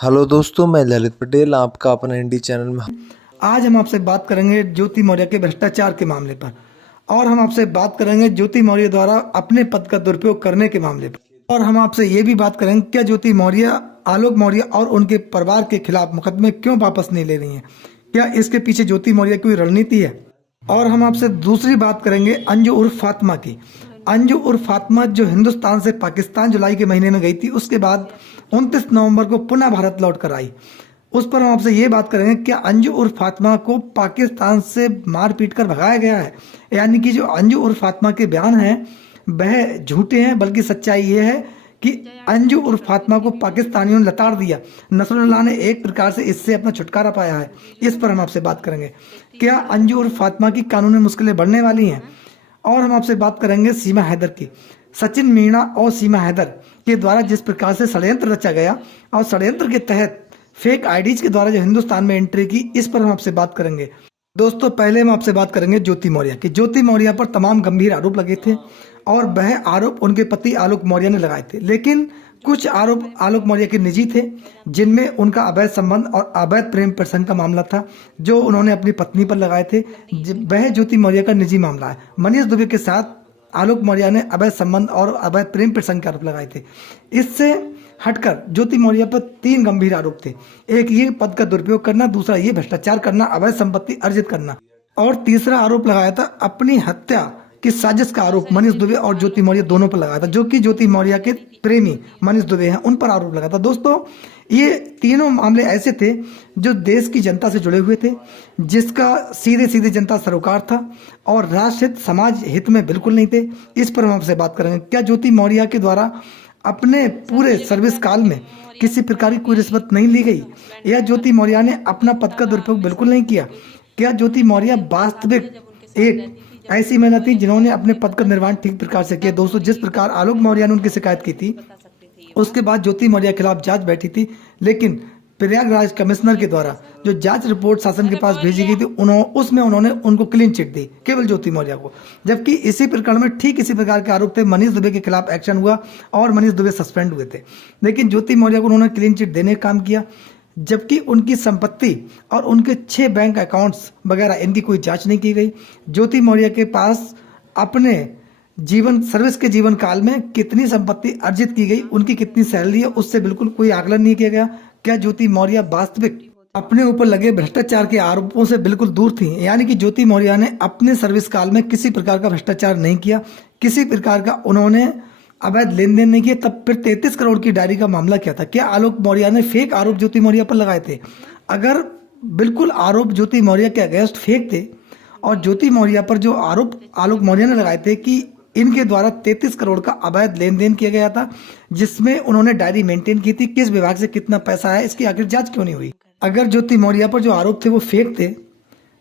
Hello दोस्तों, मैं ललित पटेल आपका अपना इंडी चैनल में। आज हम आपसे बात करेंगे ज्योति मौर्य के भ्रष्टाचार के मामले पर। और हम आपसे बात करेंगे ज्योति मौर्य द्वारा अपने पद का दुरुपयोग करने के मामले पर। और हम आपसे ये भी बात करेंगे क्या ज्योति मौर्य आलोक मौर्य और उनके परिवार के खिलाफ मुकदमे क्यों वापस नहीं ले रही हैं, क्या इसके पीछे ज्योति मौर्य की कोई रणनीति है। और हम आपसे दूसरी बात करेंगे अंजू उर्फ फातिमा की। अंजू उर्फ फातिमा जो हिंदुस्तान से पाकिस्तान जुलाई के महीने में गई थी, उसके बाद 29 नवंबर को पुनः भारत लौट कर आई। उस पर हम आपसे ये बात करेंगे क्या अंजू उर्फ फातिमा को पाकिस्तान से मार पीट कर भगाया गया है, यानी कि जो अंजू उर्फ फातिमा के बयान हैं वह झूठे हैं, बल्कि सच्चाई ये है कि अंजू उर्फ फातिमा को पाकिस्तानियों ने लताड़ दिया। नसरुल्लाह ने एक प्रकार से इससे अपना छुटकारा पाया है। इस पर हम आपसे बात करेंगे क्या अंजू उर्फ फातिमा की कानूनी मुश्किलें बढ़ने वाली हैं। और हम आपसे बात करेंगे सीमा हैदर की। सचिन मीणा और सीमा हैदर के द्वारा जिस प्रकार से षड्यंत्र रचा गया और षड्यंत्र के तहत फेक आईडीज के द्वारा जो हिंदुस्तान में एंट्री की, इस पर हम आपसे बात करेंगे। दोस्तों, पहले हम आपसे बात करेंगे ज्योति मौर्य की। ज्योति मौर्य पर तमाम गंभीर आरोप लगे थे और वह आरोप उनके पति आलोक मौर्य ने लगाए थे, लेकिन कुछ आरोप आलोक मौर्य के निजी थे, जिनमें उनका अवैध संबंध और अवैध प्रेम प्रसंग का मामला था जो उन्होंने अपनी पत्नी पर लगाए थे। वह ज्योति मौर्य का निजी मामला है। मनीष दुबे के साथ आलोक मौर्य ने अवैध संबंध और अवैध प्रेम प्रसंग के आरोप लगाए थे। इससे हटकर ज्योति मौर्य पर 3 गंभीर आरोप थे। एक ये पद का दुरुपयोग करना, दूसरा ये भ्रष्टाचार करना, अवैध संपत्ति अर्जित करना, और तीसरा आरोप लगाया था अपनी हत्या की साजिश का आरोप मनीष दुबे और ज्योति मौर्य दोनों पर लगाया था, जो कि ज्योति मौर्य के प्रेमी मनीष दुबे हैं, उन पर आरोप लगाया था। दोस्तों, ये तीनों मामले ऐसे थे जो देश की जनता से जुड़े हुए थे, जिसका सीधे सीधे जनता सरोकार था और राष्ट्र हित समाज हित में बिल्कुल नहीं थे। इस पर हम आपसे बात करेंगे क्या ज्योति मौर्य के द्वारा अपने पूरे सर्विस काल में किसी प्रकार की कोई रिश्वत नहीं ली गई, या ज्योति मौर्य ने अपना पद का दुरुपयोग बिल्कुल नहीं किया। क्या ज्योति मौर्य वास्तविक एक ऐसी महिला थी जिन्होंने अपने पद का निर्वहन ठीक प्रकार से किया। दोस्तों, जिस प्रकार आलोक मौर्य ने उनकी शिकायत की थी, उसके बाद ज्योति मौर्य के खिलाफ जांच बैठी थी, लेकिन प्रयागराज कमिश्नर के द्वारा जो जांच रिपोर्ट शासन के पास भेजी गई थी, उसमें उन्होंने उनको क्लीन चिट दी, केवल ज्योति मौर्य को। जबकि इसी प्रकरण में ठीक इसी प्रकार के आरोप थे, मनीष दुबे के खिलाफ एक्शन हुआ और मनीष दुबे सस्पेंड हुए थे, लेकिन ज्योति मौर्य को उन्होंने क्लीन चिट देने का काम किया। जबकि उनकी संपत्ति और उनके 6 बैंक अकाउंट्स वगैरह इनकी कोई जांच नहीं की गई। ज्योति मौर्य के पास अपने जीवन सर्विस के जीवन काल में कितनी संपत्ति अर्जित की गई, उनकी कितनी सैलरी है, उससे बिल्कुल कोई आकलन नहीं किया गया। क्या ज्योति मौर्य वास्तविक अपने ऊपर लगे भ्रष्टाचार के आरोपों से बिल्कुल दूर थी, यानी कि ज्योति मौर्य ने अपने सर्विस काल में किसी प्रकार का भ्रष्टाचार नहीं किया, किसी प्रकार का उन्होंने अवैध लेन देन नहीं किया। तब फिर 33 करोड़ की डायरी का मामला क्या था? क्या आलोक मौर्य ने फेक आरोप ज्योति मौर्य पर लगाए थे? अगर बिल्कुल आरोप ज्योति मौर्य के अगेंस्ट फेक थे और ज्योति मौर्य पर जो आरोप आलोक मौर्य ने लगाए थे कि इनके द्वारा 33 करोड़ का अवैध लेन देन किया गया था, जिसमें उन्होंने डायरी मेंटेन की थी, किस विभाग से कितना पैसा है, इसकी आखिर जांच क्यों नहीं हुई? अगर ज्योति मौर्य पर जो आरोप थे वो फेक थे,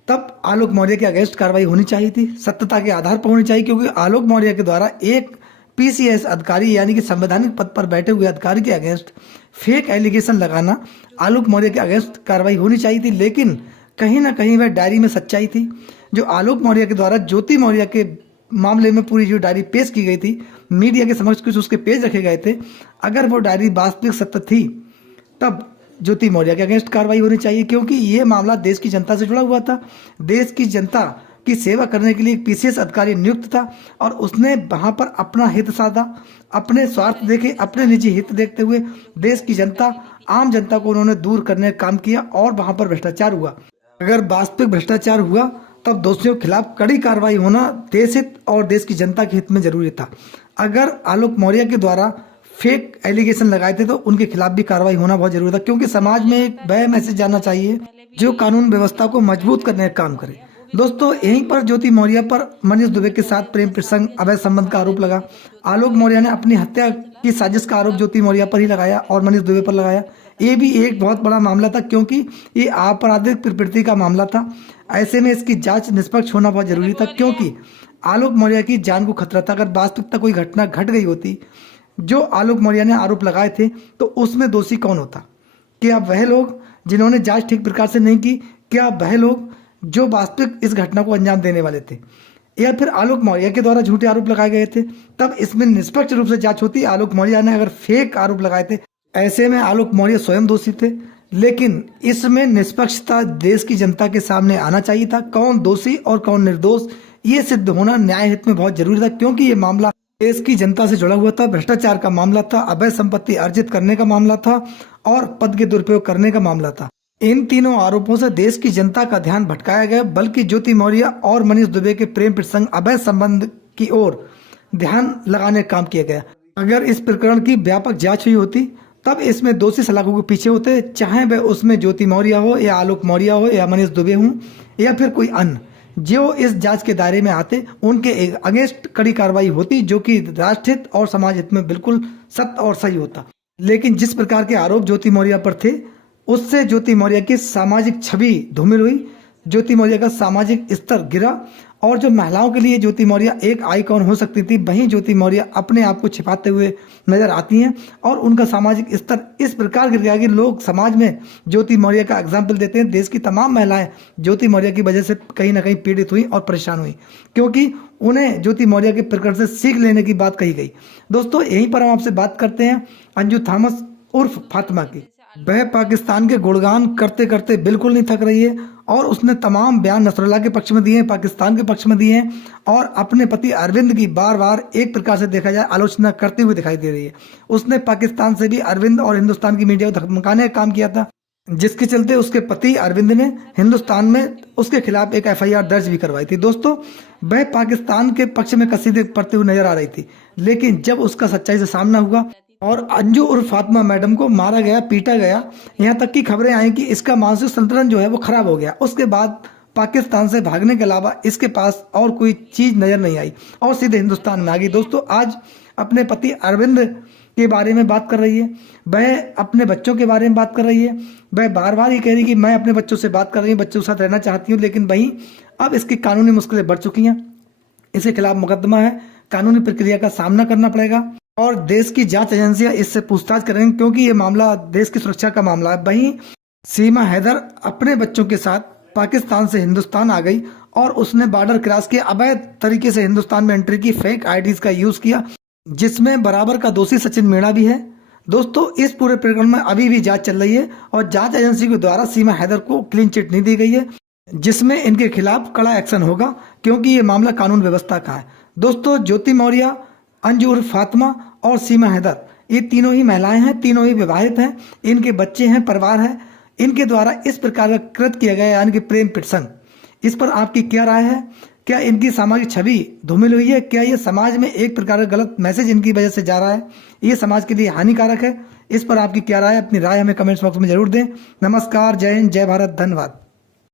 तब आलोक मौर्य के अगेंस्ट कार्रवाई होनी चाहिए थी, सत्यता के आधार पर होनी चाहिए, क्योंकि आलोक मौर्य के द्वारा एक पीसीएस अधिकारी यानी कि संवैधानिक पद पर बैठे हुए अधिकारी के अगेंस्ट फेक एलिगेशन लगाना, आलोक मौर्य के अगेंस्ट कार्रवाई होनी चाहिए थी। लेकिन कहीं ना कहीं वह डायरी में सच्चाई थी। जो आलोक मौर्य के द्वारा ज्योति मौर्य के मामले में पूरी जो डायरी पेश की गई थी, मीडिया के समक्ष कुछ उसके पेज रखे गए थे, अगर वो डायरी वास्तविक सत्य थी तब ज्योति मौर्य के अगेंस्ट कार्रवाई होनी चाहिए, क्योंकि ये मामला देश की जनता से जुड़ा हुआ था। देश की जनता की सेवा करने के लिए एक पीसीएस अधिकारी नियुक्त था और उसने वहां पर अपना हित साधा, अपने स्वार्थ देखे, अपने निजी हित देखते हुए देश की जनता, आम जनता को उन्होंने दूर करने का काम किया और वहां पर भ्रष्टाचार हुआ। अगर वास्तविक भ्रष्टाचार हुआ तब दोषियों के खिलाफ कड़ी कार्रवाई होना देश हित और देश की जनता के हित में जरूरी था। अगर आलोक मौर्य के द्वारा फेक एलिगेशन लगाए थे तो उनके खिलाफ भी कार्रवाई होना बहुत जरूरी था, क्योंकि समाज में एक वह मैसेज जाना चाहिए जो कानून व्यवस्था को मजबूत करने का काम करे। दोस्तों, यहीं पर ज्योति मौर्य पर मनीष दुबे के साथ प्रेम प्रसंग, अवैध संबंध का आरोप लगा। आलोक मौर्य ने अपनी हत्या की साजिश का आरोप ज्योति मौर्य पर ही लगाया और मनीष दुबे पर लगाया। ये भी एक बहुत बड़ा मामला था, क्योंकि ये आपराधिक प्रवृत्ति का मामला था। ऐसे में इसकी जांच निष्पक्ष होना बहुत जरूरी था, क्योंकि आलोक मौर्य की जान को खतरा था। अगर वास्तविकता कोई घटना घट गई होती जो आलोक मौर्य ने आरोप लगाए थे, तो उसमें दोषी कौन होता? क्या वह लोग जिन्होंने जांच ठीक प्रकार से नहीं की? क्या वह लोग जो वास्तविक इस घटना को अंजाम देने वाले थे? या फिर आलोक मौर्य के द्वारा झूठे आरोप लगाए गए थे? तब इसमें निष्पक्ष रूप से जांच होती। आलोक मौर्य ने अगर फेक आरोप लगाए थे ऐसे में आलोक मौर्य स्वयं दोषी थे, लेकिन इसमें निष्पक्षता देश की जनता के सामने आना चाहिए था। कौन दोषी और कौन निर्दोष ये सिद्ध होना न्याय हित में बहुत जरूरी था, क्योंकि ये मामला देश की जनता से जुड़ा हुआ था, भ्रष्टाचार का मामला था, अवैध संपत्ति अर्जित करने का मामला था और पद के दुरुपयोग करने का मामला था। इन तीनों आरोपों से देश की जनता का ध्यान भटकाया गया, बल्कि ज्योति मौर्य और मनीष दुबे के प्रेम प्रसंग अवैध संबंध की ओर ध्यान लगाने का काम किया गया। अगर इस प्रकरण की व्यापक जांच हुई होती तब इसमें दोषी सलाखों के पीछे होते, चाहे वह उसमें ज्योति मौर्य हो या आलोक मौर्य हो या मनीष दुबे हों या फिर कोई अन्य जो इस जांच के दायरे में आते, उनके अगेंस्ट कड़ी कार्रवाई होती, जो कि राष्ट्रहित और समाज हित में बिल्कुल सत्य और सही होता। लेकिन जिस प्रकार के आरोप ज्योति मौर्य पर थे, उससे ज्योति मौर्य की सामाजिक छवि धूमिल हुई, ज्योति मौर्य का सामाजिक स्तर गिरा और जो महिलाओं के लिए ज्योति मौर्य एक आइकॉन हो सकती थी, वहीं ज्योति मौर्य अपने आप को छिपाते हुए नजर आती हैं और उनका सामाजिक स्तर इस प्रकार गिर गया कि लोग समाज में ज्योति मौर्य का एग्जाम्पल देते हैं। देश की तमाम महिलाएं ज्योति मौर्य की वजह से कहीं ना कहीं पीड़ित हुई और परेशान हुई, क्योंकि उन्हें ज्योति मौर्य के प्रकरण से सीख लेने की बात कही गई। दोस्तों, यहीं पर हम आपसे बात करते हैं अंजू थॉमस उर्फ फातिमा की। वह पाकिस्तान के गुणगान करते करते बिल्कुल नहीं थक रही है और उसने तमाम बयान नसरुल्लाह के पक्ष में दिए हैं, पाकिस्तान के पक्ष में दिए हैं और अपने पति अरविंद की बार बार एक प्रकार से देखा जाए आलोचना करते हुए दिखाई दे रही है। उसने पाकिस्तान से भी अरविंद और हिंदुस्तान की मीडिया को धमकाने का काम किया था, जिसके चलते उसके पति अरविंद ने हिंदुस्तान में उसके खिलाफ एक FIR दर्ज भी करवाई थी। दोस्तों, वह पाकिस्तान के पक्ष में कसीदे पढ़ते हुए नजर आ रही थी, लेकिन जब उसका सच्चाई से सामना हुआ और अंजू उर्फ फातिमा मैडम को मारा गया, पीटा गया, यहाँ तक की खबरें आई कि इसका मानसिक संतुलन जो है वो खराब हो गया। उसके बाद पाकिस्तान से भागने के अलावा इसके पास और कोई चीज नजर नहीं आई और सीधे हिंदुस्तान में आ गई। दोस्तों, आज अपने पति अरविंद के बारे में बात कर रही है, वह अपने बच्चों के बारे में बात कर रही है, वह बार बार ये कह रही है कि मैं अपने बच्चों से बात कर रही हूँ, बच्चों के साथ रहना चाहती हूँ, लेकिन वहीं अब इसकी कानूनी मुश्किलें बढ़ चुकी हैं। इसके खिलाफ मुकदमा है, कानूनी प्रक्रिया का सामना करना पड़ेगा और देश की जांच एजेंसियां इससे पूछताछ करेंगी, क्योंकि ये मामला देश की सुरक्षा का मामला है। वहीं सीमा हैदर अपने बच्चों के साथ पाकिस्तान से हिंदुस्तान आ गई और उसने बॉर्डर क्रॉस किया, अवैध तरीके से हिंदुस्तान में एंट्री की, फेक IDs का यूज किया, जिसमें बराबर का दोषी सचिन मीणा भी है। दोस्तों, इस पूरे प्रकरण में अभी भी जांच चल रही है और जांच एजेंसी के द्वारा सीमा हैदर को क्लीन चिट नहीं दी गई है, जिसमें इनके खिलाफ कड़ा एक्शन होगा, क्योंकि ये मामला कानून व्यवस्था का है। दोस्तों, ज्योति मौर्य, अंजू उर्फ फातिमा और सीमा हैदर, ये तीनों ही महिलाएं हैं, तीनों ही विवाहित हैं, इनके बच्चे हैं, परिवार है। इनके द्वारा इस प्रकार का कृत्य किया गया, यानी कि प्रेम प्रसंग, इस पर आपकी क्या राय है? क्या इनकी सामाजिक छवि धूमिल हुई है? क्या ये समाज में एक प्रकार का गलत मैसेज इनकी वजह से जा रहा है? ये समाज के लिए हानिकारक है? इस पर आपकी क्या राय है? अपनी राय हमें कमेंट्स बॉक्स में जरूर दें। नमस्कार, जय हिंद, जय भारत, धन्यवाद।